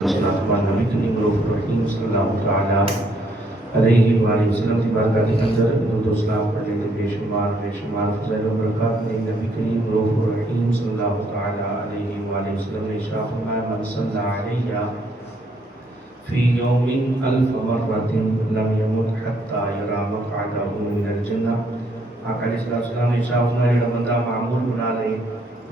نبی کریم رؤوف الرحیم صلی اللہ تعالیٰ علیہ وآلہ وسلم کی بارگاہ کے اندر درود و سلام پڑھنے کے بے شمار فضائل و برکات میں نبی کریم رؤوف الرحیم صلی اللہ تعالیٰ علیہ وآلہ وسلم نے ارشاد فرمایا من صلی علیہ فی یوم الف مرۃ لم یمت حتی یری مقعدہ من الجنہ۔ آقا علیہ السلام نے ارشاد فرمایا کہ بندہ معمول بنا لے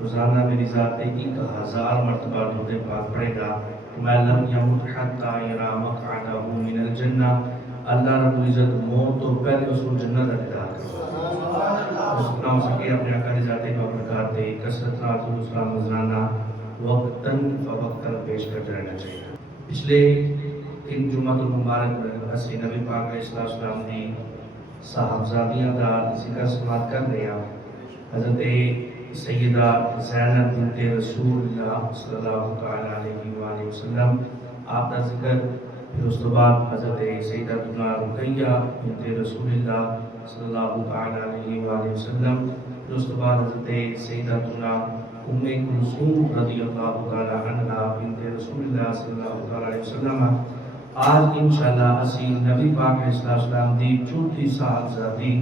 روزانہ میری ذات پہ 1000 مرتبہ درود پاک پڑھے گا، میں لم یمت حتی یری مقعدہ من الجنہ، اللہ رب العزت موت تو پہلے اس کو جنت عطا کرے۔ اس کو نام سکے اپنے آقا کی ذات کو برکات دے، کثرت نال درود سلام نذرانہ وقتاً فوقتاً پیش کرتے رہنا چاہیے۔ پچھلے 3 جمعۃ المبارک سے نبی پاک علیہ السلام نے صاحبزادیاں دا ذکر سماعت کر لیا۔ حضرت سیدہ زینب بنت رسول اللہ صلی اللہ تعالیٰ علیہ وآلہ وسلم آپ کا ذکر، پھر اس کے بعد حضرت سیدہ رقیہ بنت رسول اللہ صلی اللہ تعالیٰ علیہ وآلہ وسلم، پھر اس کے بعد حضرت سیدہ ام کلثوم رضی اللہ تعالیٰ عنہ بنت رسول اللہ صلی اللہ تعالیٰ علیہ وسلم۔ آج انشاءاللہ اسی نبی پاک علیہ السلام دی چوتھی صاحبزادی،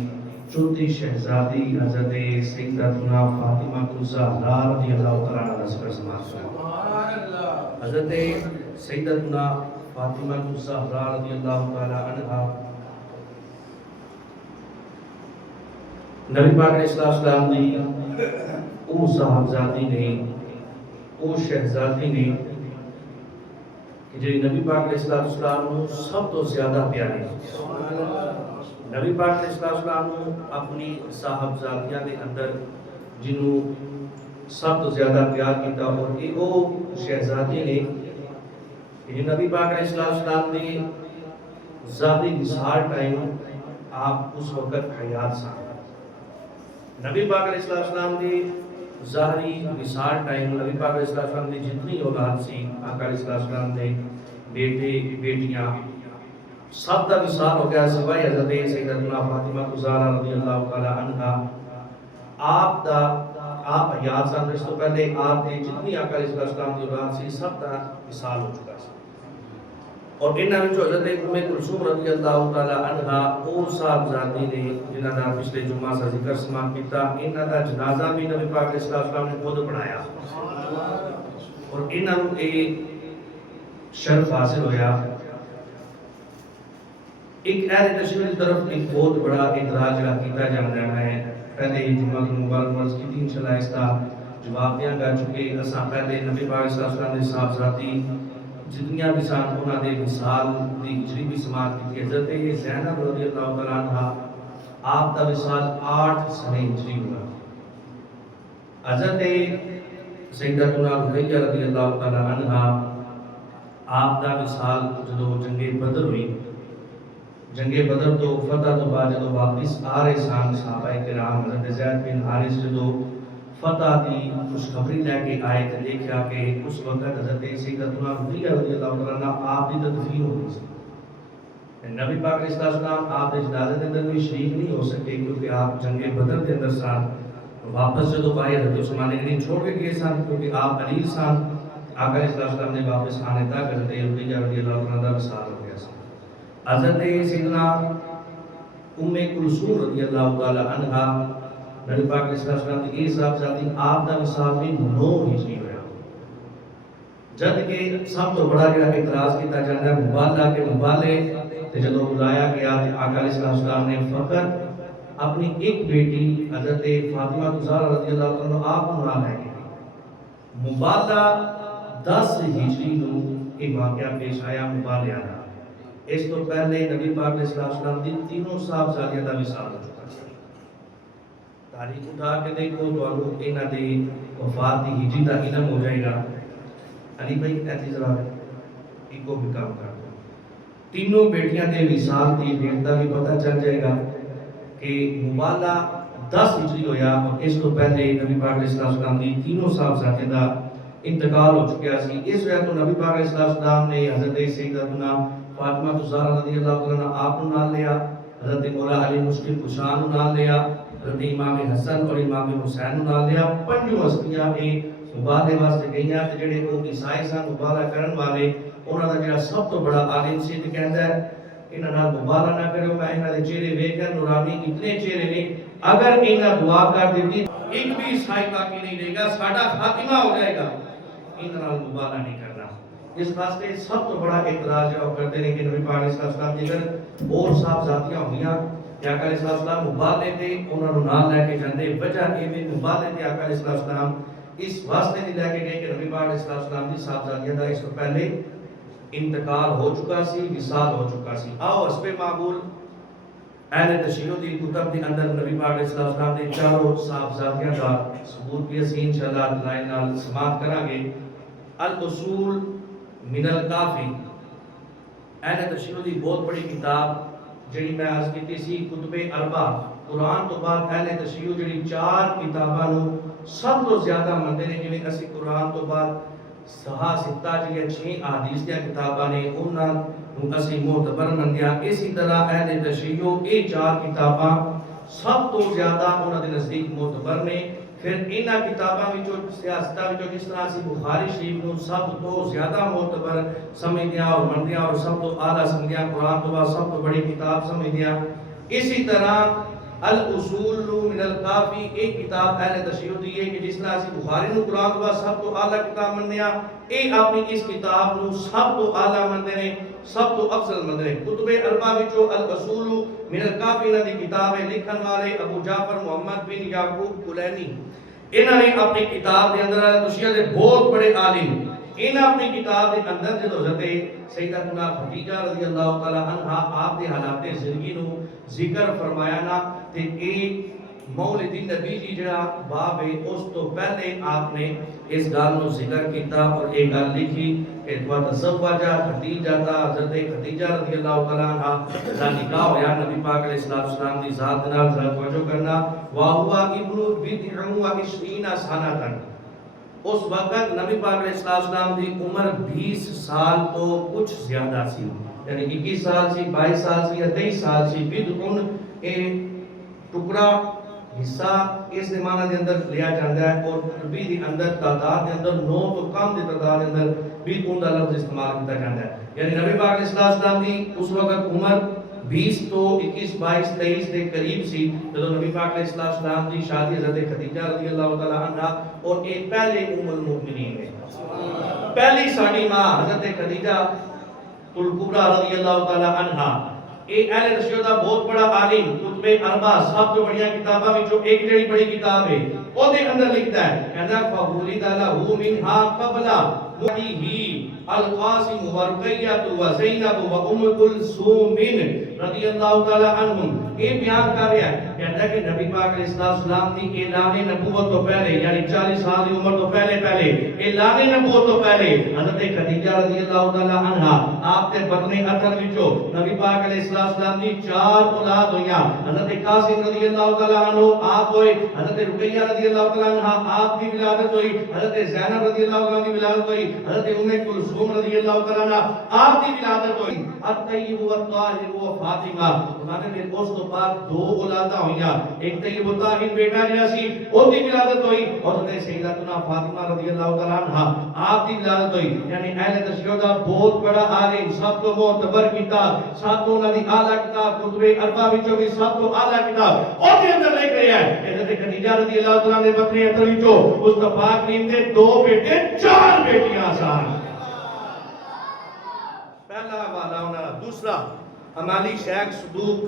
چوتھی شہزادی حضرت سیدتنا فاطمہ الزہرا رضی اللہ تعالیٰ عنہ سے سماعت کریں۔ حضرت سیدتنا فاطمہ الزہرا رضی اللہ تعالیٰ عنہ نبی پاک علیہ السلام دی او صاحبزادی نے، او شہزادی نے کہ جو نبی پاک علیہ السلام کو سب تو زیادہ پیارے۔ نبی پاک علیہ السلام کو اپنی صاحبزادیاں دے اندر جنہوں سب تو زیادہ پیار کیتا، اور یہ وہ شہزادی نے کہ نبی پاک علیہ السلام نے ذاتی نثار ٹائم آپ اس وقت حیات سان۔ نبی پاک علیہ السلام نے ظاہری نثار ٹائم نبی پاک علیہ السلام نے جتنی اولاد سی، آقا علیہ السلام نے بیٹے بیٹیاں سب کا وصال ہو گیا سوائے حضرت سیدتنا فاطمہ الزہرا رضی اللہ تعالی عنہا۔ آپ حیات سن، اس تو پہلے آپ نے جتنی آقا علیہ السلام کی اولاد سی سب کا وصال ہو چکا سی، اور انہاں وچوں حضرت ام کلثوم رضی اللہ تعالی عنہا او صاحبزادی نے جنہاں دا پچھلے جمعہ سے ذکر سماعت کیتا، انہاں دا جنازہ بھی نبی پاک علیہ السلام نے خود پڑھایا، اور انہاں نوں ایک شرف حاصل ہویا۔ ایک اہل تشریح کی طرف ایک بہت بڑا اعتراض جڑا کیتا جاندا ہے، پہلے ہی جمعہ مبارک مرض کی انشاءاللہ اس کا جواب دیاں گا، چونکہ اساں پہلے نبی پاک علیہ السلام نے صاحبزادی جتنیاں بھی سان انہاں دے وصال دی ہجری بھی سماعت کی۔ حضرت زینب رضی اللہ تعالیٰ عنہ آپ کا وصال 8 سنہ ہجری ہوا۔ حضرت سیدتنا رقیہ رضی اللہ تعالیٰ عنہ آپ کا وصال جدو جنگ بدر ہوئی، جنگ بدر تو فتح تو بعد جدو واپس آ رہے سان صحابہ کرام، حضرت زید بن حارث جدو فتح دی خوشخبری لے کے آئے تو دیکھا کہ اس وقت حضرت سیدتنا رقیہ رضی اللہ تعالیٰ عنہ آپ کی تدفین ہو گئی سی۔ نبی پاک علیہ السلام آپ کے جنازے کے اندر بھی شریک نہیں ہو سکے، کیونکہ آپ جنگ بدر کے اندر سان۔ واپس جدو آئے حضرت عثمان غنی چھوڑ کے گئے سان، کیونکہ آپ علیل سان۔ آقا علیہ السلام نے واپس آنے تک حضرت رقیہ رضی اللہ عنہ کا وصال ہو گیا سان۔ حضرت سیدنا ام کلثوم رضی اللہ تعالی عنہا نبی پاک علیہ السلام کی یہ صاحبزادی آپ کا وصال بھی 9 ہجری ہوا۔ جد کہ سب تو بڑا جڑا اعتراض کیتا جاندا ہے مبالغہ کے مبالے تے جدوں بلایا گیا تے آقا علیہ السلام نے فقط اپنی ایک بیٹی حضرت فاطمہ الزہرا رضی اللہ عنہ آپ کو نال لے گئے۔ مبالغہ 10 ہجری نو یہ واقعہ پیش آیا مبالغہ دا۔ اس تو پہلے نبی پاک علیہ السلام دی تینوں صاحبزادیاں دا وصال ہو چکا سی۔ تاریخ اٹھا کے دیکھو تو انہاں دی وفات دی ہجری دا علم ہو جائے گا۔ علی بھائی ایسی ذرا ایک بھی کام کر دو، تینوں بیٹیاں دے وصال دی ڈیٹ دا بھی پتہ چل جائے گا کہ مبالغہ 10 ہجری ہویا، اور اس تو پہلے نبی پاک علیہ السلام دی تینوں صاحبزادیاں دا انتقال ہو چکا سی۔ اس وجہ تو نبی پاک علیہ السلام نے حضرت سیدتنا فاطمہ الزہرا رضی اللہ عنہ آپ کو نال لیا، حضرت مولا علی مشکل کشان نال لیا، حضرت امام حسن اور امام حسین نال لیا۔ 5 ہستیاں مبالے واسطے گئیاں تے جڑے وہ عیسائی سن مبالہ کرن والے انہاں دا جڑا سب تو بڑا عالم سی تے کہندا ہے انہاں نال مبالہ نہ کرو، میں انہاں دے چہرے ویکھ کر نورانی اتنے چہرے نے، اگر انہاں دعا کر دیتی ایک بھی عیسائی باقی نہیں رہے گا، ساڈا خاتمہ ہو جائے گا، انہاں نال مبالہ نہیں کرنا۔ اس واسطے سب تو بڑا اعتراض جو کرتے ہیں کہ نبی پاک علیہ السلام دی اگر اور صاحب ذاتیاں ہوئیاں کہ آقا علیہ السلام مبالے تے انہاں نوں نال لے کے جاندے، وجہ یہ بھی مبالے تے آقا علیہ السلام اس واسطے نہیں لے کے گئے کہ نبی پاک علیہ السلام دی صاحب ذاتیاں دا اس سے پہلے انتقال ہو چکا سی، وصال ہو چکا سی۔ آؤ حسب معمول اہل تشیع دی کتب کے اندر نبی پاک علیہ السلام نے چاروں صاحبزادیاں کا ثبوت بھی اسی انشاءاللہ لائن نال سماعت کریں گے۔ الاصول من الکافی اہل تشیع دی بہت بڑی کتاب جڑی میں عرض کیتی سی کتب اربع، قرآن تو بعد اہل تشیع جڑی چار کتاباں نو سب تو زیادہ مندے نے، جویں اسی قرآن تو بعد سہا ستہ جڑی 6 احادیث دیاں کتاباں نے انہاں نوں اسی معتبر مندیاں، اسی طرح اہل تشیع یہ چار کتاباں سب تو زیادہ انہاں دے نزدیک معتبر نے۔ پھر انہاں کتاباں وچوں سیاستہ وچوں جس طرح اسی بخاری شریف نوں سب تو زیادہ معتبر سمجھدیاں اور مندیاں اور سب تو اعلیٰ سمجھدیاں، قرآن تو بعد سب تو بڑی کتاب سمجھدیاں، اسی طرح الاصول من الکافی ایک کتاب اہل تشیع دی ہے کہ جس طرح اسی بخاری نوں قرآن تو بعد سب تو اعلیٰ کتاب منیا، اے اپنی اس کتاب نوں سب تو اعلیٰ مندے نے، سب تو افضل مندے نے۔ کتب اربع وچوں الاصول من الکافی انہاں دی کتاب ہے، لکھن والے ابو جعفر محمد بن یعقوب کلینی، انہاں نے اپنی کتاب دے اندر اہل تشیع دے بہت بڑے عالم، انہاں اپنی کتاب دے اندر جدوں حضرت سیدتنا خدیجہ رضی اللہ تعالی عنہا آپ دے حالات زندگی نو ذکر فرمایا نا تے اے مولد نبی جی جڑا باب ہے اس تو پہلے آپ نے اس گل نو ذکر کیتا اور ایک گل لکھی کہ تزوجا خدیجہ تا، حضرت خدیجہ رضی اللہ تعالی عنہا دا نکاح ہویا نبی پاک علیہ السلام دی ذات نال توجہ کرنا، واہوا ابن بدع و 20 سنہ، اس وقت نبی پاک علیہ السلام دی عمر 20 سال تو کچھ زیادہ سی، یعنی 21 سال سی، 22 سال سی یا 23 سال سی۔ بدعن اے ٹکڑا حصہ اس زمانہ دے اندر لیا جاتا ہے اور عربی دے اندر تعداد دے اندر 9 تو کم دی تعداد دے اندر بدعن دا لفظ استعمال کیتا جاتا ہے، یعنی نبی پاک علیہ السلام دی اس وقت عمر 20 تو 21 22 23 دے قریب سی جب نبی پاک علیہ السلام دی شادی حضرت خدیجہ رضی اللہ تعالی عنہا اور ایک پہلے ام المؤمنین ہے، پہلی ساڈی ماں حضرت خدیجہ الکبریٰ رضی اللہ تعالی عنہا، اے اہل تشیع دا بہت بڑا عالم، کتب اربع سب تو بڑیاں کتاباں وچوں ایک جڑی بڑی کتاب ہے او دے اندر لکھتا ہے کہندا فولد لہ منھا قبل موتہ القاسم و رقیہ و زینب و ام کلثوم رضی اللہ تعالی عنہم، یہ بیان کر رہا ہے کہتا ہے کہ نبی پاک علیہ السلام دی اعلان نبوت تو پہلے یعنی 40 سال کی عمر تو پہلے اعلان نبوت تو پہلے حضرت خدیجہ رضی اللہ تعالی عنہا آپ تے بطن اتھر وچوں نبی پاک علیہ السلام دی 4 اولاد ہویاں، حضرت قاسم رضی اللہ تعالی عنہ آپ ہوئے، حضرت رقیہ رضی اللہ تعالی عنہا آپ کی ولادت ہوئی، حضرت زینب رضی اللہ عنہ کی ولادت ہوئی، حضرت ام کلثوم رضی اللہ تعالی عنہا آپ کی ولادت ہوئی، الطیب والطاہر و فاطمہ، انہوں نے پھر اس تو بعد 2 اولاداں ہوئیاں، ایک طیب الطاہر بیٹا جہاں سی ان کی ولادت ہوئی اور حضرت سیدتنا فاطمہ رضی اللہ تعالی عنہا آپ کی ولادت ہوئی، یعنی اہل تشیع دا بہت بڑا عالم، سب تو معتبر کتاب، سب تو انہاں دی اعلیٰ کتاب، کتب اربع وچوں بھی سب تو اعلیٰ کتاب اور دے اندر لکھ رہا ہے کہ حضرت خدیجہ رضی اللہ تعالی عنہ دے بطن اتھر وچوں مصطفیٰ کریم دے 2 بیٹے 4 بیٹیاں سن۔ پہلا والا انہاں دوسرا امالی شیخ صدوق،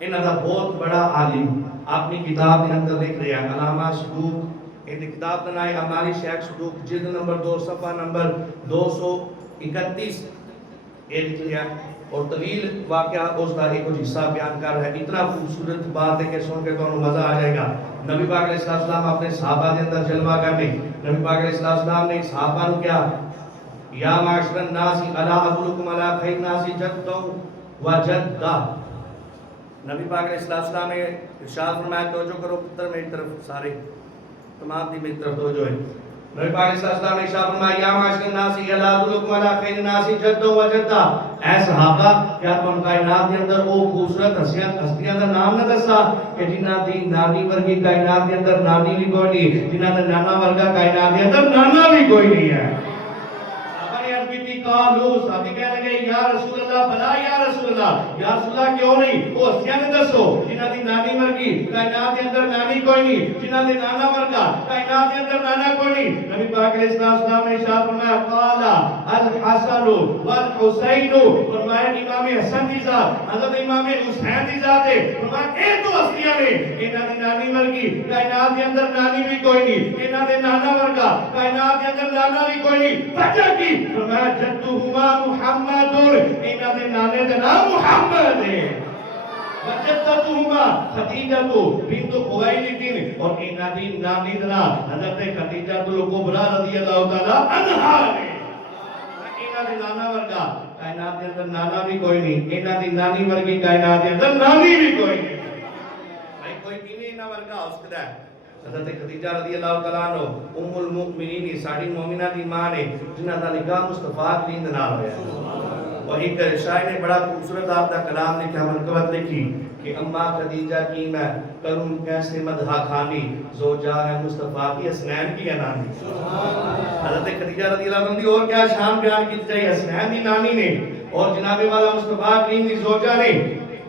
انہاں دا بہت بڑا عالم، اپنی کتاب دے اندر لکھ رہا ہے علامہ صدوق، ان کتاب کا نام ہے امالی شیخ صدوق، جلد نمبر 2 صفحہ نمبر 231، یہ لکھ لیا اور طویل واقعہ اس کا ایک حصہ بیان کر رہا ہے، اتنا خوبصورت بات ہے کہ سن کے تو مزہ آ جائے گا۔ نبی پاک علیہ السلام اپنے صحابہ دے اندر جلوہ کرنے، نبی پاک علیہ السلام نے صحابہ نو کیا یا معاشر الناس الا ادلکم علی خیر الناس جدہ و جدہ، نبی پاک علیہ السلام نے ارشاد فرمایا توجہ کرو پتر میری طرف، سارے تمام دی میری طرف توجہ ہے، نبی پاک علیہ السلام نے ارشاد فرمایا یا معاشر الناس الا ادلکم علی خیر الناس جدہ و جدہ، اے صحابہ کیا تم کائنات کے اندر وہ خوبصورت ہستیاں دا نام نہ دسا کہ جنہاں دی نانی ورگی کائنات کے اندر نانی بھی کوئی نہیں، جنہاں دا نانا ورگا کائنات کے اندر نانا بھی کوئی نہیں ہے۔ قالو صحابی کہنے لگے یا رسول اللہ بلا یا رسول اللہ کیوں نہیں؟ وہ ہستیاں نے دسو جنہاں دی نانی مرگی کائنات کے اندر نانی کوئی نہیں، جنہاں دی نانا مرگا کائنات کے اندر نانا کوئی نہیں۔ نبی پاک علیہ السلام نے ارشاد فرمایا قال الحسن والحسین، فرمایا امام حسن دی ذات حضرت امام حسین دی ذات ہے، فرمایا اے تو ہستیاں نے، انہاں دی نانی مرگی کائنات کے اندر نانی بھی کوئی نہیں، انہاں دے نانا مرگا کائنات کے اندر نانا بھی کوئی نہیں۔ وجہ کی؟ فرمایا جدہما محمد، انہاں دے نانے دا نام محمد ہے، وجدتہما خدیجہ بنت خویلد، اور انہاں دی نانی دا نام حضرت خدیجہ الکبریٰ رضی اللہ تعالی عنہا ہے۔ انہاں دے نانا ورگا کائنات کے اندر نانا بھی کوئی نہیں، انہاں دی نانی ورگی کائنات کے اندر نانی بھی کوئی نہیں۔ بھائی کوئی کیویں انہاں ورگا ہو سکدا ہے؟ حضرت خدیجہ رضی اللہ تعالیٰ عنہ ام المؤمنین ساڑی مومنہ دی ماں نے جنہاں دا نکاح مصطفیٰ کریم دے نال ہویا، اور ایک شاعر نے بڑا خوبصورت آپ دا کلام لکھا منقبت لکھی کہ اماں خدیجہ کی میں کروں کیسے مدحہ خانی زوجہ ہے مصطفیٰ کی حسنین کی نانی۔ حضرت خدیجہ رضی اللہ عنہ دی اور کیا شان بیان کی چاہیے، حسنین دی نانی نے اور جناب والا مصطفیٰ کریم دی زوجہ نے،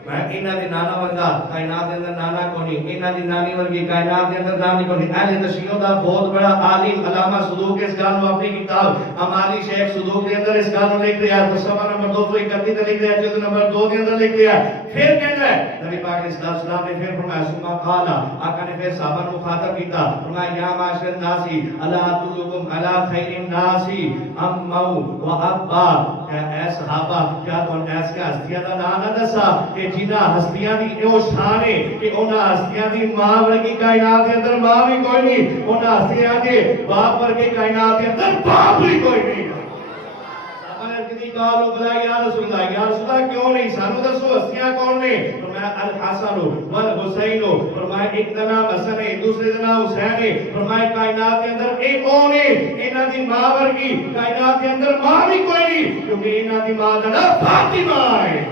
میں انہاں دی نانا ورگا کائنات دے اندر نانا کونی، انہاں دی نانی ورگی کائنات دے اندر نانی کونی۔ اہل تشیع دا بہت بڑا عالم علامہ صدوق اس گل نو اپنی کتاب امالی شیخ صدوق دے اندر اس گل نو لکھ رہا ہے، صفحہ نمبر 231 تے لکھ رہا ہے، جلد نمبر 2 دے اندر لکھ رہا ہے۔ پھر کہتا ہے نبی پاک علیہ السلام نے پھر فرمایا ثم قال، آقا نے پھر صحابہ کو مخاطب کیتا، فرمایا یا معاشر الناس الا ادلکم علی خیر الناس اما و ابا، کہ اے صحابہ کیا تم ایسی ہستیاں دا نام نہ دسا کہ جنہاں ہستیاں دی او شان ہے کہ انہاں ہستیاں دی ماں ورگی کائنات کے اندر ماں بھی کوئی نہیں، انہاں ہستیاں دے باپ ورگی کائنات کے اندر باپ بھی کوئی نہیں۔ قالوا بلا یا رسول اللہ کیوں نہیں؟ سانو دسو ہستیاں کون نے؟ فرمایا الحسن والحسین، فرمایا ایک دا نام حسن ہے دوسرے دا نام حسین ہے، فرمایا کائنات کے اندر ایک کون ہے؟ انہاں دی ماں ورگی کائنات کے اندر ماں بھی کوئی نہیں، کیونکہ انہاں دی ماں دا نام فاطمہ ہے۔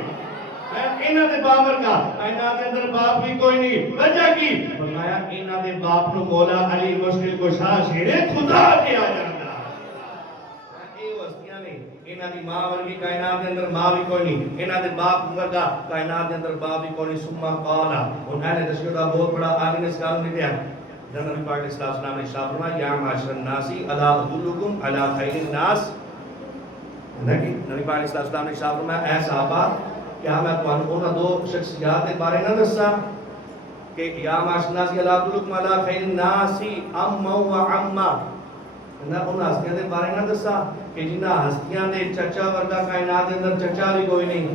انہاں دے باپ ورگا کائنات کے اندر باپ بھی کوئی نہیں، وجہ کی؟ فرمایا انہاں دے باپ نو مولا علی مشکل کشا شیر خدا کیا جاتا۔ انہاں دی ماں ورگی کائنات کے اندر ماں بھی کوئی نہیں، انہاں دے باپ ورگا کائنات کے اندر باپ بھی کوئی نہیں۔ ثم قال، اور اہل تشیع دا بہت بڑا عالم اس کلام لکھا ہے، جناب نبی پاک علیہ السلام نے ارشاد فرمایا یا معاشر الناس الا ادلکم علی خیر الناس، نبی پاک علیہ السلام نے ارشاد فرمایا اے صحابہ کیا میں تانوں انہاں دو شخصیات دے بارے نہ دساں کہ یا معاشر الناس الا ادلکم علی خیر الناس اما و عما، نہ ان ہستیاں دے بارے نہ دسا کہ جنہاں ہستیاں دے چچا ورگا کائنات دے اندر چچا بھی کوئی نہیں،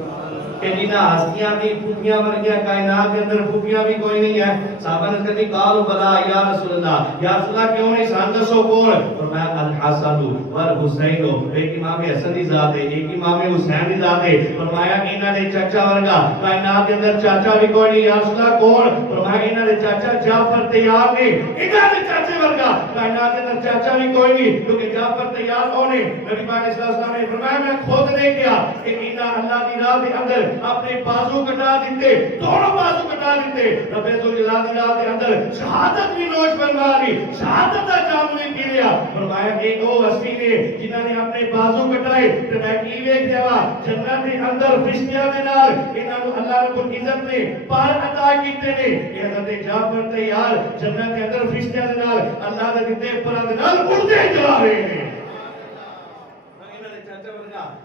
کہ جنہاں ہستیاں دی پھوپھیاں ورگیا کائنات دے اندر پھوپھیاں بھی کوئی نہیں ہے۔ صحابہ نے کہا قالوا بلا یا رسول اللہ کیوں نہیں؟ سان دسو کون؟ فرمایا الحسن والحسین، ایک امام حسن دی ذات ہے ایک امام حسین دی ذات ہے، فرمایا انہاں دے چچا ورگا کائنات دے اندر چاچا بھی کوئی نہیں۔ یا رسول اللہ کون؟ فرمایا انہاں دے چاچا جعفر طیار نے، انہاں دے چاچے ورگا کائنات دے اندر چاچا بھی کوئی نہیں، کیونکہ جعفر طیار کون ہے؟ نبی پاک علیہ السلام نے فرمایا میں خود دیکھا کہ انہاں اللہ دی راہ دے اندر اپنے بازو کٹا دیتے، دونوں بازو کٹا دیتے، رب ذوالجلال دی راہ دے اندر شہادت بھی نوش فرما لی، شہادت دا جام بھی پی لیا۔ فرمایا ایک وہ ہستی نے جنہاں نے اپنے بازو کٹائے تے میں کی ویکھ لیا جنت دے اندر فرشتیاں دے نال انہاں نوں اللہ رب العزت نے پر عطا کیتے نے کہ حضرت جعفر طیار جنت دے اندر فرشتیاں دے نال اللہ دے دتے پراں دے نال اڑدے جا رہے ہیں۔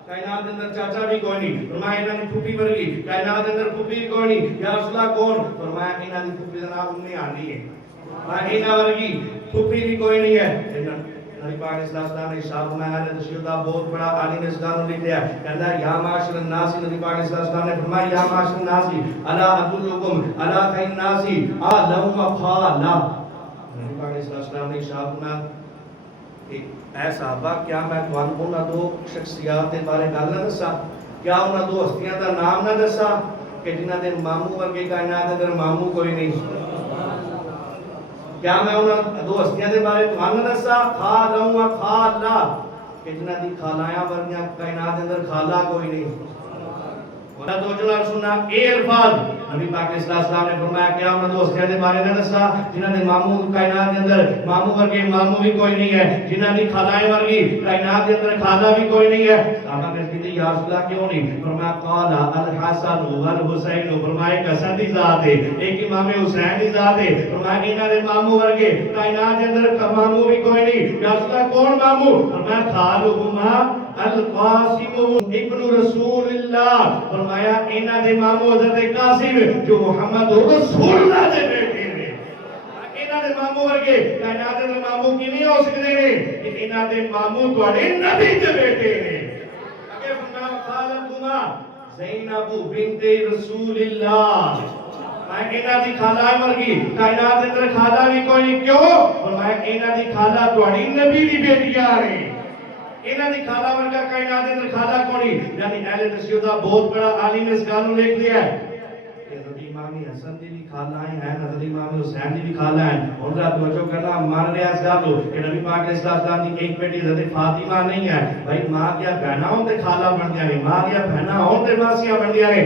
کائنات کے اندر چاچا بھی کوئی نہیں، فرمایا انہاں دی پھوپھی ورگی کائنات کے اندر پھوپھی بھی کوئی نہیں۔ یا رسول اللہ کون؟ فرمایا انہاں دی پھوپھی دا نام ام ہانی ہے، فرمایا انہاں ورگی پھوپھی بھی کوئی نہیں ہے۔ نبی پاک علیہ السلام نے ارشاد فرمایا ہے تشیع دا بہت بڑا عالم اس گل لکھیا ہے، کہندا ہے یا معاشر الناس، نبی پاک علیہ السلام نے فرمایا یا معاشر الناس الا ادلکم علی خیر الناس اعلم وقالا، نبی پاک علیہ السلام نے ارشاد فرمایا کہ اے صحابہ کیا میں تانوں انہاں دو شخصیات دے بارے گل نہ دساں، کیا انہاں دو ہستیاں دا نام نہ دساں کہ جنہاں دے ماموں ورگے کائنات اندر ماموں کوئی نہیں؟ کیا میں انہاں دو ہستیاں دے بارے تانوں نہ دساں؟ خالہ و خالہ، کہ جنہ دی خالایاں ورگیاں کائنات دے اندر خالہ کوئی نہیں۔ اور تو جو سنا اے الفاظ نبی پاک علیہ السلام نے فرمایا قیامت دوستیاں دے بارے میں دسا جنہاں دے ماموں کائنات دے اندر ماموں ورگے ماموں بھی کوئی نہیں ہے، جنہاں دی خالائیں ورگی کائنات دے اندر خالہ بھی کوئی نہیں ہے۔ صحابہ نے کہا یا رسول اللہ کیوں نہیں؟ فرمایا قال الحسن والحسین، فرمایا قسم دی ذات ہے ایک امام حسین دی ذات ہے، فرمایا انہاں دے ماموں ورگے کائنات دے اندر ماموں بھی کوئی نہیں۔ یا رسول اللہ کون ماموں؟ فرمایا خالہما القاسم ابن رسول اللہ، فرمایا انہاں دے ماموں حضرت قاسم جو محمد رسول اللہ دے بیٹے نے۔ انہاں دے ماموں ورگے کائنات دے ماموں کی نہیں ہو سکتے نے، کہ انہاں دے ماموں تواڈے نبی دے بیٹے نے۔ اگے فرمایا خالتما زینب بنت رسول اللہ، میں انہاں دی خالہ ورگی کائنات دے اندر خالہ بھی کوئی نہیں، کیوں؟ فرمایا انہاں دی خالہ تواڈی نبی دی بیٹیاں نے۔ انہاں دی خالہ ورگا کائنات دے اندر خالہ کوئی، یعنی اہل تشیع دا بہت بڑا عالم اس گل نوں لکھ دیا ہے کہ حضرت امام حسن دی بھی خالہ ہیں، حضرت امام حسین دی بھی خالہ ہیں۔ ان کا توجہ کرنا مان رہے اس گل کو کہ نبی پاک علیہ السلام دی ایک بیٹی حضرت فاطمہ نہیں ہے، بھائی ماں کیا بہناں ہوں تے خالہ بندیاں نے، ماں کیا بہناں ہوں تے ماسیاں بندیاں نے۔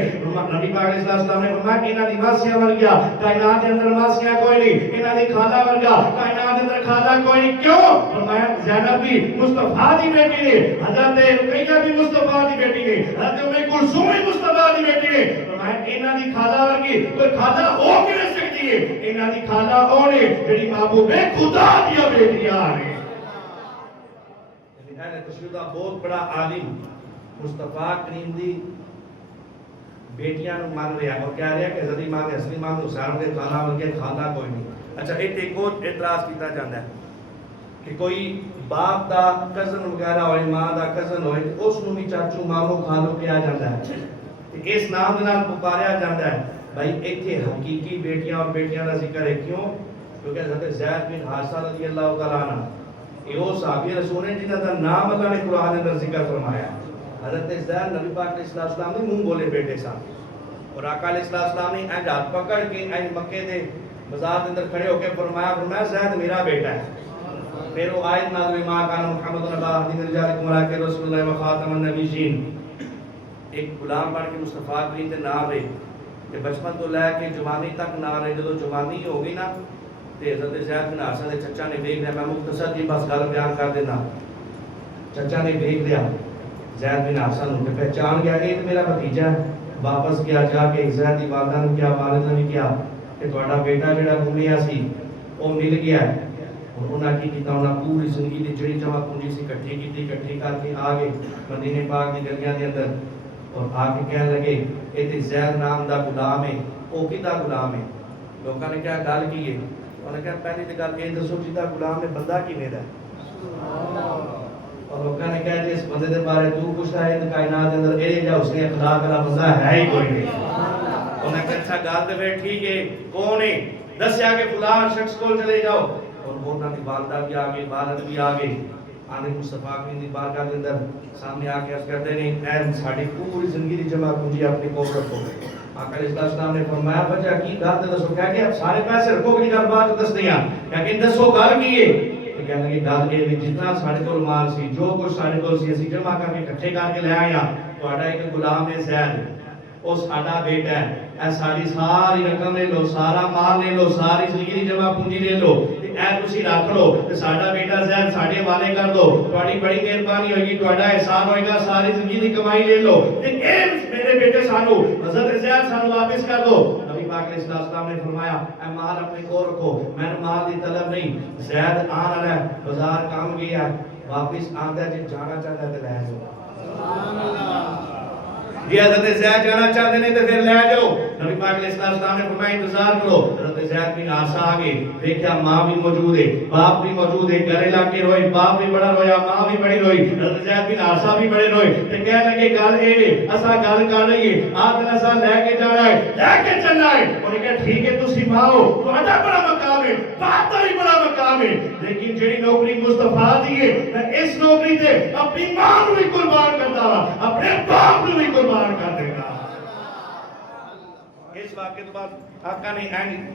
نبی پاک علیہ السلام نے فرمایا کہ انہاں دی ماسیاں ورگا کائنات دے اندر ماسیاں کوئی نہیں، انہاں دی خالہ ورگا کائنات دے اندر خالہ کوئی نہیں، کیوں؟ فرمایا زینب بھی مصطفیٰ دی بیٹی نے، حضرت رقیہ بھی مصطفیٰ دی بیٹی نے، حضرت ام کلثوم بھی مصطفیٰ دی بیٹی نے۔ فرمایا انہاں دی خالہ ورگی کوئی خالہ ہو کے رہ سکتی ہے، انہاں دی خالہ او نے جڑی محبوب خدا دیا بیٹیاں نے۔ اہل تشیع دا بہت بڑا عالم مصطفیٰ کریم دی بیٹیاں نوں مان رہا ہے اور کہہ رہا ہے کہ حضرت امام حسن امام حسین دے خالہ ورگے خالہ کوئی نہیں۔ اچھا ایک اور اعتراض کیتا جاندا ہے کہ کوئی باپ دا کزن وغیرہ ہوئے، ماں دا کزن ہوئے، اس نوں بھی چاچو مامو خالو کہا جاتا ہے، اس نام دے نال پکاریا جاتا ہے۔ بھائی ایتھے حقیقی بیٹیاں اور بیٹیاں دا ذکر ہے، کیوں؟ کیونکہ حضرت زید بن حارثہ رضی اللہ تعالیٰ عنہ یہ وہ صحابی رسول ہیں جنہاں دا نام اللہ نے قرآن اندر ذکر فرمایا۔ حضرت زید نبی پاک علیہ السلام نے منہ بولے بیٹے سان، اور آقا علیہ السلام نے اینج ہاتھ پکڑ کے اینج مکے دے بازار اندر کھڑے ہو کے فرمایا زید میرا بیٹا ہے۔ پھر وہ آیت نازل ما کان محمد رسول اللہ دین رجالکم ولکن رسول اللہ و خاتم النبیین، ایک غلام بن کے مصطفیٰ کریم دے نام رہے کہ بچپن تو لے کے جوانی تک نہ رہے، جدو جوانی ہو گئی نا تے حضرت زید بن حارثہ دے چچا نے دیکھ لیا، میں مختصر جی بس گل بیان کر دینا۔ چچا نے دیکھ لیا زید بن حارثہ نوں تے پہچان گیا کہ یہ میرا بھتیجا ہے۔ واپس گیا جا کے زید دی والدہ نے کیا، والد نے کیا کہ تہاڈا بیٹا جڑا گمیا سی وہ مل گیا ہے۔ اور انہاں کی کیتا، انہاں پوری زندگی دی جڑی جمع پونجی سی اکٹھی کر کے آ گئے مدینے پاک دی گلیاں دے اندر، اور آ کے کہنے لگے اے زید نام دا غلام ہے، او کدا غلام ہے؟ لوکاں نے کیا گل کی ہے؟ انہوں نے کہا پہلی تے گل یہ دسو جدا غلام ہے بندہ کیویں دا ہے؟ اور لوکاں نے کہا جس بندے دے بارے تو پوچھدا ہے کائنات دے اندر اے جا اس نے اخلاق والا بندہ ہے ہی کوئی نہیں۔ انہوں نے کہا اچھا گل تے پھر ٹھیک ہے، کون ہے؟ دسیا کہ فلاں شخص کو چلے جاؤ، اور انہاں دی والدہ بھی آ گئی، والد بھی آ گئے، آنے مصطفیٰ کی بارگاہ کے اندر سامنے آ کے عرض کرتے ہیں اے ساڈی پوری زندگی دی جمع پونجی اپنی کول رکھو۔ آقا علیہ السلام نے فرمایا بچہ کی گل تے دسو، کہہ کے سارے پیسے رکھو کہ گل بات دس دیاں، کہ دسو گل کی ہے؟ کہنے لگے گل یہ جتنا ساڈے کول مال سی، جو کچھ ساڈے کول سی، اسی جمع کر کے اکٹھے کر کے لے آئے ہاں، تہاڈا ایک غلام ہے زید، وہ ساڈا بیٹا ہے، اے ساری ساری رقم لے لو، سارا مال لے لو، ساری زندگی دی جمع پونجی لے لو، اے تسی رکھ لو تے ساڈا بیٹا زید ساڈے حوالے کر دو، تہاڈی بڑی مہربانی ہوئے گی، تہاڈا احسان ہوئے گا، ساری زندگی دی کمائی لے لو تے اے میرے بیٹے سانو حضرت زید سانو واپس کر دو۔ نبی پاک علیہ السلام نے فرمایا اے مال اپنے کو رکھو، میں نے مال دی طلب نہیں، زید آن والا ہے، بازار کام گیا ہے، واپس آندا ہے، جے جانا چاہتا ہے تے لے جاؤ۔ سبحان اللہ۔ جی حضرت زید جانا چاہتے ہیں تو پھر لے جاؤ۔ نبی پاک علیہ السلام نے فرمایا انتظار کرو۔ حضرت زید بن حارثہ آگے دیکھا ماں بھی موجود ہے، باپ بھی موجود ہے، گھر لا کے روئے، باپ بھی بڑا رویا، ماں بھی بڑی روئی، حضرت زید بن حارثہ بھی بڑے روئے، تے کہنے لگے گل اے اسا گل کر رہی ہے، آج اسا لے کے جانا ہے، لے کے چلنا ہے۔ انہوں نے کہا ٹھیک ہے تسی ماں ہو، تہاڈا بڑا مقام ہے، باپ دا بھی بڑا مقام ہے، لیکن جڑی نوکری مصطفیٰ دی ہے میں اس نوکری تے اپنی ماں نوں بھی قربان کردا وا، اپنے باپ نوں بھی قربان کر دے گا۔ اس واقعے کے بعد آقا نے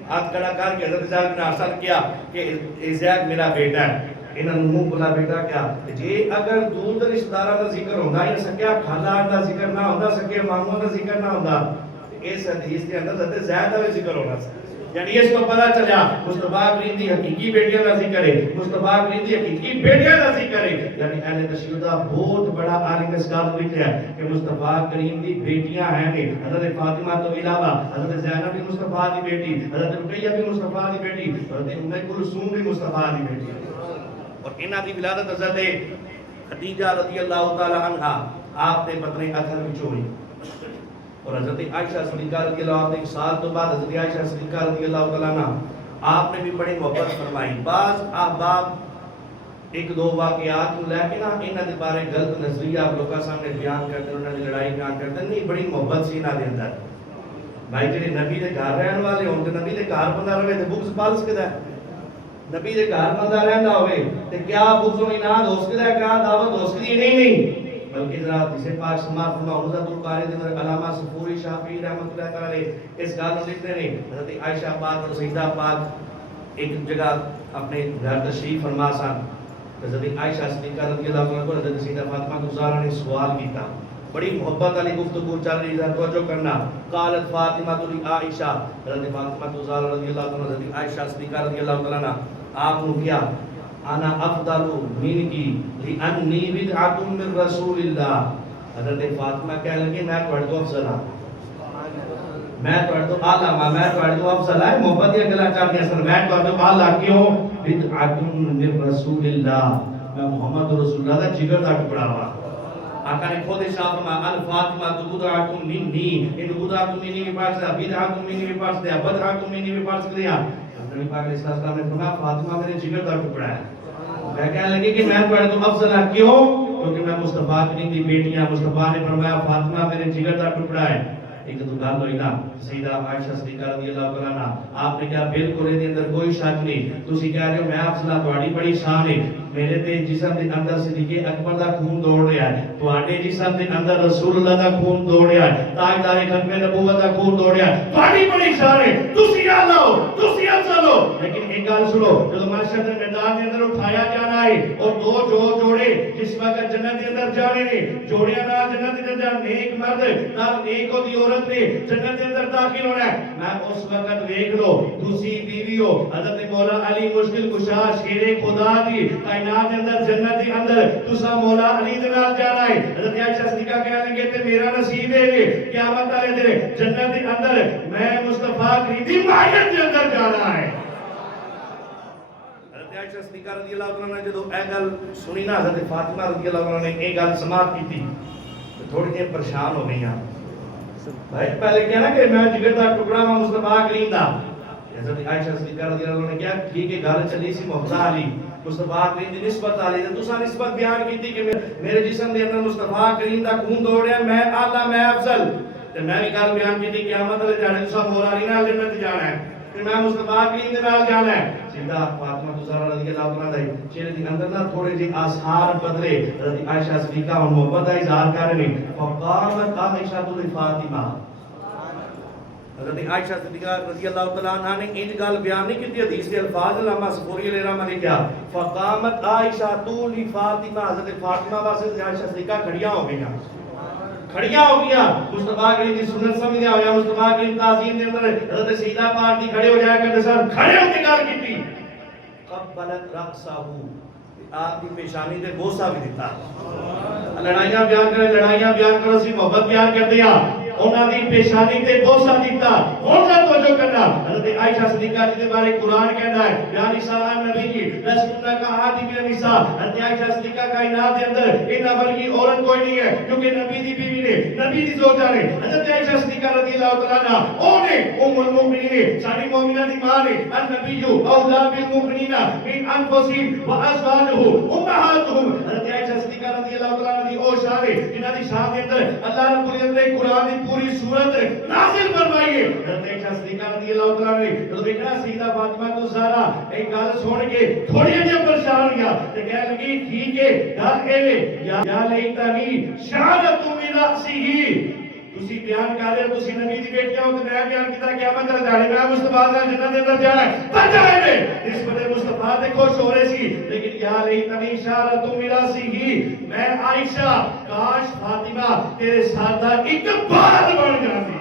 ہاتھ کھڑا کر کے حضرت زید بن حارثہ کیا کہ زید میرا بیٹا ہے۔ انہاں نوں منہ بلا بیٹا کیا جے اگر دور دے رشتہ داراں دا ذکر ہوندا یا سکیا کھالا دا ذکر نہ ہوندا سکے ماموں دا ذکر نہ ہوندا اس حدیث دے اندر حضرت زید دا ذکر ہونا سی یعنی اس کو پتہ چلا مصطفیٰ کریم دی حقیقی بیٹیاں دا ذکر ہے مصطفیٰ کریم دی حقیقی بیٹیاں دا ذکر ہے یعنی اہل تشیع دا بہت بڑا عالم اس کا لکھا ہے کہ مصطفیٰ کریم دی بیٹیاں ہیں نے حضرت فاطمہ تو علاوہ حضرت زینب بھی مصطفیٰ دی بیٹی حضرت رقیہ بھی مصطفیٰ دی بیٹی حضرت ام کلثوم بھی مصطفیٰ دی بیٹی اور انہاں دی ولادت حضرت خدیجہ رضی اللہ تعالی عنہا آپ نے پتنے اثر وچ ہوئی اور حضرت عائشہ صدیقہ رضی اللہ عنہ ایک سال تو بعد حضرت عائشہ صدیقہ رضی اللہ تعالیٰ عنہ آپ نے بھی بڑی محبت فرمائی بعض احباب ایک دو واقعات کو لے کے نا انہاں دے بارے غلط نظریہ آپ لوگوں سامنے بیان کرتے ہیں انہاں دی لڑائی بیان کرتے ہیں نہیں بڑی محبت سی انہاں دے اندر بھائی جڑے نبی دے گھر رہن والے ہون تے نبی دے گھر بندہ رہے تے بغض پالس کدا نبی دے گھر بندہ رہندا ہوئے تے کیا بغض و اناد ہو سکدا ہے کیا دعوت ہو سکدی نہیں بلکہ ذرا حدیث پاک سماعت فرماؤ عمدۃ القاری دے اندر علامہ صفوری شافعی رحمۃ اللہ تعالی علیہ اس گل کو لکھتے ہیں حضرت عائشہ پاک اور سیدہ پاک ایک جگہ اپنے گھر تشریف فرما سن حضرت عائشہ صدیقہ رضی اللہ عنہا کو حضرت سیدہ فاطمہ زہرا نے سوال کیتا بڑی محبت والی گفتگو چل رہی ہے توجہ کرنا قالت فاطمہ عائشہ حضرت فاطمہ زہرا رضی اللہ عنہا حضرت عائشہ صدیقہ رضی اللہ تعالی عنہا آپ نے کیا انا افضل منکی لانی بدعۃ من رسول اللہ حضرت فاطمہ کہنے لگی میں تہاڈے تو افضل ہاں میں تہاڈے تو اعلی ہاں میں تہاڈے تو افضل ہے محبت دی گلاں چل رہی ہیں میں تہاڈے تو اعلی کیوں بدعۃ من رسول اللہ میں محمد رسول اللہ دا جگر دا ٹکڑا ہاں آقا نے خود ارشاد فرمایا الفاطمہ بدعۃ منی ان بدعۃ منی بھی پڑھ سکتا بدعۃ منی بھی پڑھ سکتا بدعۃ منی بھی پڑھ سکتا نبی پاک علیہ السلام نے فرمایا فاطمہ میرے جگر کا ٹکڑا ہے میں کہنے لگی کہ میں تمہارے تو افضل ہوں کیوں کیونکہ میں مصطفیٰ کی بیٹیاں مصطفیٰ نے فرمایا فاطمہ میرے جگر کا ٹکڑا ہے ایک تو گل ہوئی نا سیدہ عائشہ صدیقہ رضی اللہ تعالیٰ عنہ آپ نے کہا بالکل اس اندر کوئی شک نہیں تسی کہہ رہے ہو میں افضل ہاں تہاڈی بڑی شان ہے میرے تے جسم دے اندر صدیق اکبر دا خون دوڑ رہا ہے تہاڈے جسم دے اندر رسول اللہ دا خون دوڑ رہا ہے تاجدار ختم نبوت دا خون دوڑ رہا ہے تہاڈی بڑی شان ہے تسی اعلی ہو تسی افضل ہو لیکن ایک گل سنو جب معاشر دے میدان دے اندر اٹھایا جانا ہے اور دو جوڑے جس وقت جنت دے اندر جانے نے جوڑیاں نال جنت دے اندر نیک مرد نال نیک دی عورت نے جنت دے اندر داخل ہونا ہے میں اس وقت دیکھ لو دوسری بیوی ہو حضرت مولا علی مشکل کشا شیر خدا دی کائنات دے اندر جنت دے اندر تسا مولا علی دے نال جانا ہے حضرت عائشہ صدیقہ کہنے لگے تے میرا نصیب ہے قیامت والے دن جنت دے اندر میں مصطفیٰ کی معیت دے اندر جانا ہے حضرت عائشہ صدیقہ رضی اللہ عنہا نے جدوں اے گل سنی نا حضرت فاطمہ رضی اللہ عنہا نے اے گل سماعت کی تھی تھوڑی دیر پریشان ہو گئی بھائی پہلے کیا نا کہ میں جگر دا ٹکڑا ہوں مصطفیٰ کریم دا حضرت عائشہ صدیقہ رضی اللہ عنہا نے کیا ٹھیک ہے گل چلی سی محمد علی مصطفیٰ کریم دی نسبت علی تے تساں نسبت بیان کیتی کہ میرے جسم دے اندر مصطفیٰ کریم دا خون دوڑ رہا ہے میں اعلی میں افضل تے میں بھی گل بیان کیتی قیامت والے جانے تساں مولا علی نال جنت جانا ہے تے میں مصطفیٰ کریم دے نال جانا ہے سیدہ فاطمہ زہرا رضی اللہ عنہا دے چہرے دے اندر نہ تھوڑے جی آثار بدلے حضرت عائشہ صدیقہ اور محبت دا اظہار کر رہی فقامت عائشہ فاطمہ حضرت عائشہ صدیقہ رضی اللہ تعالیٰ عنہ نے ان گل بیان نہیں کی حدیث کے الفاظ علامہ صفوری علیہ رحمہ نے کیا فقامت عائشہ فاطمہ حضرت فاطمہ واسطے عائشہ صدیقہ کھڑیاں ہو گئیاں مصطفیٰ کریم کی سنت سمجھا ہویا مصطفیٰ کریم تعظیم دے اندر حضرت سیدہ پاک دی کھڑے ہو جایا کرتے سن کھڑے ہو کے گل کیتی قبلت رأسہ آپ کی پیشانی تے بوسہ بھی دیتا لڑائیاں بیان کرو سی محبت بیان کر دیا انہاں دی پیشانی تے بوسہ دیتا ہن نہ توجہ کرنا حضرت عائشہ صدیقہ جی دے بارے قرآن کہندا ہے یا نساء النبی کی لستن کا عادی من النساء حضرت عائشہ صدیقہ کائنات دے اندر انہاں ورگی عورت کوئی نہیں ہے کیونکہ نبی دی بیوی نے نبی دی زوجہ نے حضرت عائشہ صدیقہ رضی اللہ تعالی عنہا او نے ام المؤمنین ساری مومنہ دی ماں نے النبی اولا بالمؤمنین من انفسہم وازواجہ امہاتہم حضرت عائشہ صدیقہ رضی اللہ تعالی عنہا دی او شان ہے جنہاں دی شان دے اندر اللہ رب العزت نے قرآن دی پوری صورت نازل فرمائی ہے حضرت عائشہ صدیقہ رضی اللہ تعالی عنہ جو دیکھنا سیدہ فاطمہ زہرا ایک گل سن کے تھوڑی جی پریشان ہو گیا تے کہنے لگی ٹھیک ہے گل اے یا لیتنی شانت من رأسہ تسی بیان کر رہے ہو تسی نبی دی بیٹیاں ہو تے میں بیان کیتا قیامت تک جانے میں مصطفیٰ نے جنت دے اندر جانا ہے پر جائے میں نسبت مصطفیٰ تے خوش ہو رہے سی لیکن یا لیتنی اشارۃ میراثی ہی میں عائشہ کاش فاطمہ تیرے ساتھ ایک بات بن جاتی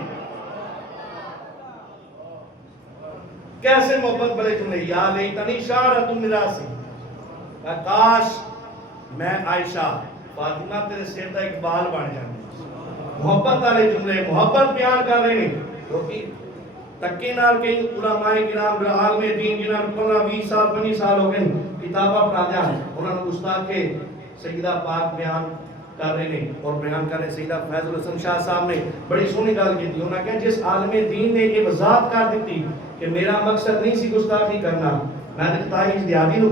کیسے محبت بڑے جملے یا لیتنی اشارۃ میراثی کاش میں عائشہ فاطمہ تیرے سر دا ایک بال بن جاتی محبت والے جملے محبت بیان کر رہے ہیں کیونکہ تکے نال کئی علماء کرام عالم دین جنہاں 15-20 سال 25 سال ہو گئے کتاباں پڑھا دیا انہوں نے گستاخ کے سیدہ پاک بیان کر رہے ہیں اور بیان کر رہے ہیں سیدہ فیض الحسن شاہ صاحب نے بڑی سونی گل کی تھی انہوں نے کہا جس عالم دین نے یہ وضاحت کر دیتی کہ میرا مقصد نہیں سی گستاخی کرنا میں نے خطائی اجتہادی نو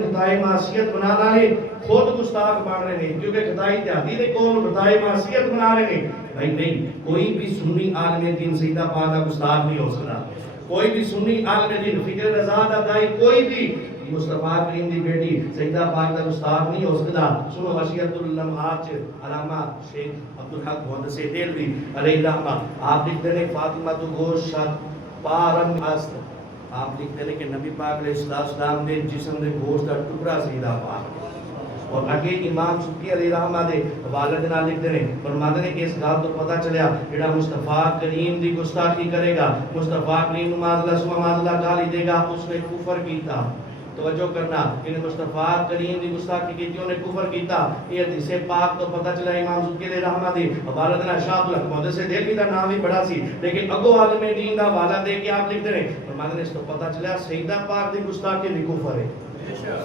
خطائی معصیت بنا لانے خود گستاخ بن رہے ہیں کیونکہ خطائی اجتہادی نے کون خطائی معصیت بنا رہے ہیں بھائی نہیں کوئی بھی سنی عالم دین سیدہ پاک کا گستاخ نہیں ہو سکتا کوئی بھی سنی عالم دین فکر رضا دا دائی کوئی بھی مصطفیٰ کریم دی بیٹی سیدہ پاک کا گستاخ نہیں ہو سکتا سنو وصیت اللمحات علامہ شیخ عبدالحق محمد سے دہلوی علیہ رحمہ آپ لکھتے ہیں فاطمہ تو گوشت پارم است آپ لکھتے ہیں کہ نبی پاک علیہ السلام دے جسم دے گوشت کا ٹکڑا سیدہ پاک اور اگے امام سبکی علیہ رحمہ دے والد نال لکھتے ہیں فرماتے ہیں کہ اس گل تو پتہ چلیا جڑا مصطفیٰ کریم دی گستاخی کرے گا مصطفیٰ کریم معاذ اللہ گالی دے گا اس نے کفر کیتا توجہ کرنا کہ مصطفیٰ کریم دی گستاخی کی انہوں نے کفر کیتا یہ حدیث پاک تو پتہ چلا امام سبکی علیہ رحمہ دی والدنا شاہ عبدالحق محمد سے دہلوی دا نام بھی بڑا سی لیکن اگو عالم دین دا حوالہ دے کے آپ لکھتے ہیں فرماتے ہیں اس تو پتہ چلا سیدہ پاک دی گستاخی بھی کفر ہے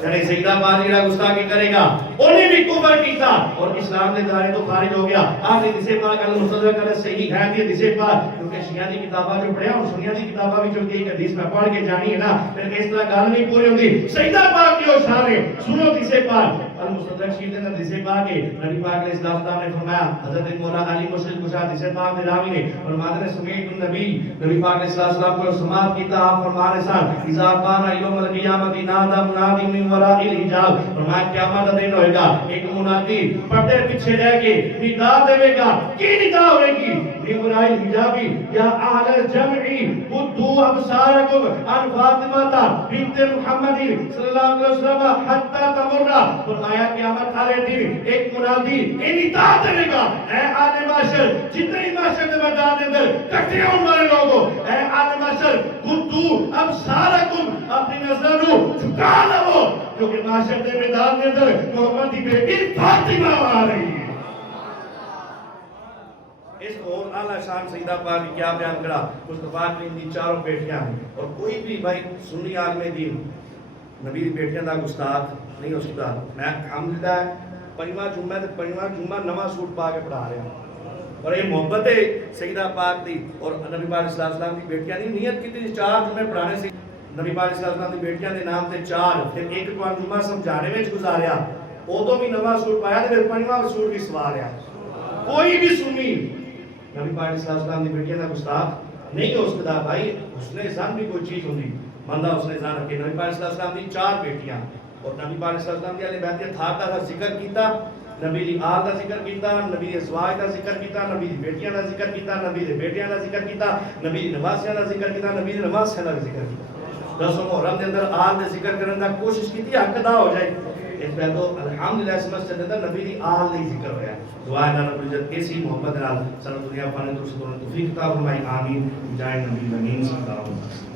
یعنی سیدہ پاک جڑا گستاخی کرے گا انہیں بھی کفر کیتا اور اسلام نے دائرے تو خارج ہو گیا آپ نے حدیث پاک المستدرک علیہ صحیح ہے دی حدیث پاک کیونکہ شیعہ دی کتاباں جو پڑھیا اور سنیاں دی کتاباں بھی جو ایک حدیث میں پڑھ کے جانی ہے نا پھر اس طرح گل نہیں پوری ہوندی سیدہ پاک کی شان ہے سنو حدیث پاک المستدرک شریف نے حدیث پاک ہے نبی پاک علیہ السلام نے فرمایا حضرت مولا علی مشکل کشا حدیث پاک دے راوی نے فرماتے ہیں سمیت النبی نبی پاک علیہ السلام کو سماعت کیتا آپ فرما رہے سن اذا کان یوم القیامت نادى منادی من وراء الحجاب فرمایا قیامت کا دن ہوئے گا ایک منادی پردے پیچھے رہ کے ندا دے گا کی ندا ہوے گی من وراء الحجاب یا اہل الجمع بدو ابصارکم عن فاطمہ بنت محمد صلی اللہ علیہ وسلم حتی تمر فرمایا قیامت والے دن ایک منادی ندا دے گا اے اہل معاشر جتنے معاشر کے میدان اندر اکٹھے ہونے والے لوگوں اے اہل معاشر بدو ابصارکم اپنی نظر کو جھکا لو کیونکہ معاشر کے میدان کے اندر محمد کی بیٹی فاطمہ آ رہی ہے اس اور اعلیٰ شان سیدہ پاک نے کیا بیان کرا مصطفیٰ کریم دی چاروں بیٹیاں ہیں اور کوئی بھی بھائی سنی عالم دین نبی دی بیٹیاں دا گستاخ نہیں ہو سکتا میں الحمدللہ پنجواں جمعہ تے پنجواں جمعہ نواں سوٹ پا کے پڑھا رہا ہوں اور یہ محبت ہے سیدہ پاک دی اور نبی پاک علیہ السلام دی بیٹیاں دی نیت کی تھی 4 جمعے پڑھانے سے نبی پاک علیہ السلام دی بیٹیاں دے نام تے 4 پھر ایک کو جمعہ سمجھانے وچ گزاریا اودوں بھی نواں سوٹ پایا تے پھر پنجواں سوٹ بھی سواریا کوئی بھی سنی نبی پاک علیہ السلام دی بیٹیاں دا گستاخ نہیں ہو سکتا بھائی حسن ظن بھی کوئی چیز ہوندی بندہ حسن ظن رکھے نبی پاک علیہ السلام دی 4 بیٹیاں اور نبی پاک علیہ السلام دی اہل بیت اطہار دا ذکر کیتا نبی دی آل دا ذکر کیتا نبی دی ازواج دا ذکر کیتا نبی دی بیٹیاں دا ذکر کیتا نبی دی بیٹیاں دا ذکر کیتا نبی دی نواسیاں دا ذکر کیتا نبی دی نواسیاں دا ذکر کیتا 10 محرم دے اندر آل دے ذکر کرن دا کوشش کیتی حق ادا ہو جائے اس پہ تو الحمدللہ اس مسجد اندر نبی دی آل دی ذکر ہویا دعا ہے رب العزت ایسی محبت نال سر دنیا پانے تو توفیق عطا فرمائے آمین جائے نبی امین صلی اللہ علیہ وسلم